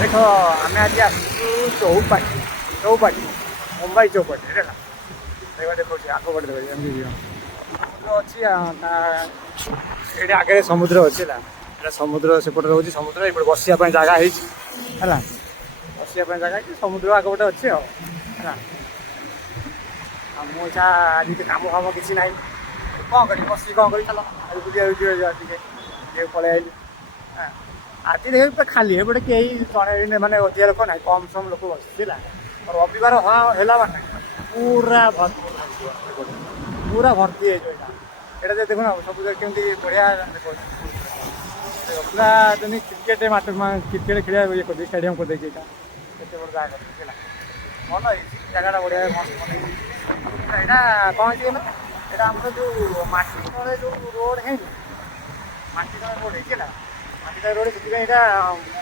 ଦେଖ ଆମେ ଆଜି ଆସିଛୁ ଚୌପାଟି ଚୌପାଟି ମୁମ୍ବାଇ ଚୌପାଟି ହେଲା ଦେଖ ଦେଖାଉଛି ଆଗପଟେ ଦେଖ ଏମିତି ସମୁଦ୍ର ଅଛି ଏଇଠି ଆଗରେ ସମୁଦ୍ର ଅଛି ହେଲା ଏଇଟା ସମୁଦ୍ର ସେପଟେ ରହୁଛି ସମୁଦ୍ର ଏପଟେ ବସିବା ପାଇଁ ଜାଗା ହେଇଛି ହେଲା ବସିବା ପାଇଁ ଜାଗା ହେଇଛି ସମୁଦ୍ର ଆଗପଟେ ଅଛି ଆଉ ହେଲା ଆଉ ମୁଁ ଏଇଟା ଆଜି କାମ ଫାମ କିଛି ନାହିଁ କ'ଣ କରିବି ବସିକି କ'ଣ କରିବି ଚାଲ ଆଜି ବୁଲିବାକୁ ଯିବା ଟିକେ ପଳେଇ ଆଇଲି ହଁ ଆଜି ଦେଖି ପୁରା ଖାଲି ଏପଟେ କେହି ଜଣେ ମାନେ ଅଧିକା ଲୋକ ନାହିଁ କମ୍ ସମ୍ ଲୋକ ବସିଛି ହେଲା ରବିବାର ହେଲା ମାନେ ପୁରା ଭରପୁର ପୁରା ଭର୍ତ୍ତି ହେଇଯିବ ଏଇଟା ଯେ ଦେଖୁନ ସବୁ କେମିତି ବଢ଼ିଆ ପୁରା ଯେମିତି କ୍ରିକେଟ୍ ମାଠ କ୍ରିକେଟ୍ ଖେଳିବା ଇଏ କରିଦେଇଛି ଷ୍ଟାଡ଼ିୟମ୍ କରିଦେଇଛି ଏଇଟା କେତେ ବଡ଼ ଜାଗା କରିଦେଇଛି ହେଲା ଭଲ ହେଇଛି ଜାଗାଟା ବଢ଼ିଆ ମସ୍ତ ବନେଇଛି ଏଇଟା କ'ଣ ହେଇଛି କହିଲ ଏଇଟା ଆମର ଯେଉଁ ମାଟି ତଳେ ଯେଉଁ ରୋଡ଼ ହେଇନି ମାଟି ତଳେ ରୋଡ଼ ହେଇଛି ହେଲା ମାଟି ତଳେ ରୋଡ଼ ସେଥିପାଇଁ ଏଇଟା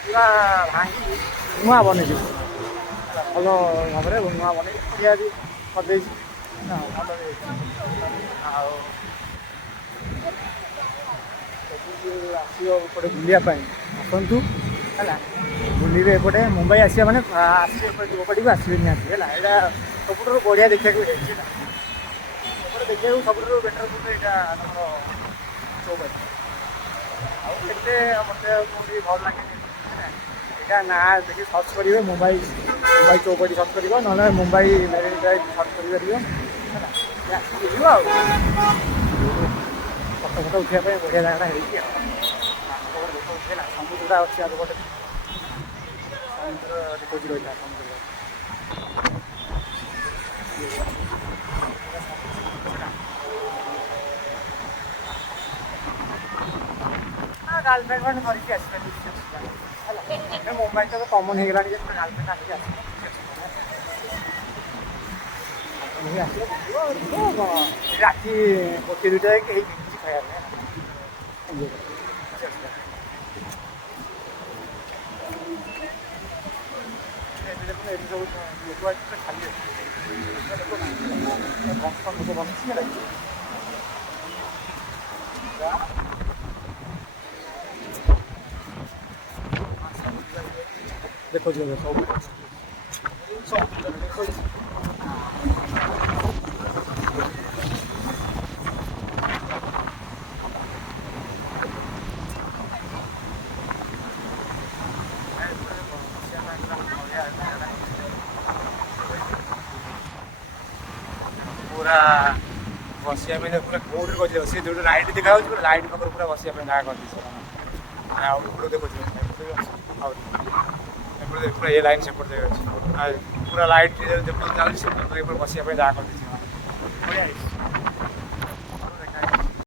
ପୁରା ଭାଙ୍ଗିକି ନୂଆ ବନେଇଛି ହେଲା ଭଲ ଭାବରେ ନୂଆ ବନେଇଛି ବଢ଼ିଆ ବି କରିଦେଇଛି ଭଲ ବି ହେଇଛି ଆଉ ସବୁ ଆସିବ ଏପଟେ ବୁଲିବା ପାଇଁ ଆସନ୍ତୁ ହେଲା ବୁଲିବେ ଏପଟେ ମୁମ୍ବାଇ ଆସିବା ମାନେ ଆସିବେ ଏପଟେ ଚୌପାଟିକୁ ଆସିବେ ନିହାତି ହେଲା ଏଇଟା ସବୁଠାରୁ ବଢ଼ିଆ ଦେଖିବାକୁ ହେଇଛି ହେଲା ଏପଟେ ଦେଖିବାକୁ ସବୁଠାରୁ ବେଟର୍ କିନ୍ତୁ ଏଇଟା ଆମର ଚୌପାଟି ଆଉ କେତେ ମୋତେ କୋଉଠି ଭଲ ଲାଗେନି ଏଇଟା ନାଁ ଦେଖି ସର୍ଚ୍ଚ କରିବେ ମୁମ୍ବାଇ ଚୌପାଟି ସର୍ଚ୍ଚ କରିବ ନହେଲେ ମୁମ୍ବାଇ ମେରିନ୍ ଡ୍ରାଇଭ୍ ସର୍ଚ୍ଚ କରିପାରିବ ହେଲା ଆସିକି ଯିବ ଆଉ ଫଟୋ ଉଠିବା ପାଇଁ ବଢ଼ିଆ ଜାଗାଟା ହେଇଛି ଆଉ ହେଲା ସମୁଦ୍ରଟା ଅଛି ଆଗ ଗୋଟେ ସମୁଦ୍ର ଦେଖାଉଛି ରହିଲା ସମୁଦ୍ର ଗାର୍ଲଫ୍ରେଣ୍ଡ ମାନେ ଧରିକି ଆସିପାରିବି ହେଲା ଏବେ ମୁମ୍ବାଇ ତ କମନ୍ ହେଇଗଲାଣି ଯେ ପୁରା ଗାର୍ଲଫ୍ରେଣ୍ଡ ଆଣିକି ଆସିବ ରାତି ଗୋଟେ ଦୁଇଟା କେହି କିଛି ଖାଇବା ପାଇଁ ଏବେ ଦେଖୁନ ଏଠି ସବୁ ଲୋକ ଆଜି ପୁରା ଖାଲି ଅଛି ଲୋକ ବସିଛି ହେଲା ଦେଖାଉଛି ସବୁ ଦେଖାଉଛି ପୁରା ବସିବା ପାଇଁ ପୁରା କୋଉଠି କରିଛି ସେ ଯୋଉଠି ଲାଇଟ୍ ଦେଖାଯାଉଛି ପୁରା ଲାଇଟ୍ ପାଖରେ ପୁରା ବସିବା ପାଇଁ ଜାଗା କରିଦେଇଛି ଆଉ ଉପରୁ ଦେଖୁଛି ଆଉ ଏପଟେ ପୁରା ଏ ଲାଇନ୍ ସେପଟେ ଅଛି ଆଉ ପୁରା ଲାଇଟ୍ ଯେପଟେ ଚାଲୁଛି ସେପଟେ ବସିବା ପାଇଁ ଜାଗା କରିଦେଇଛି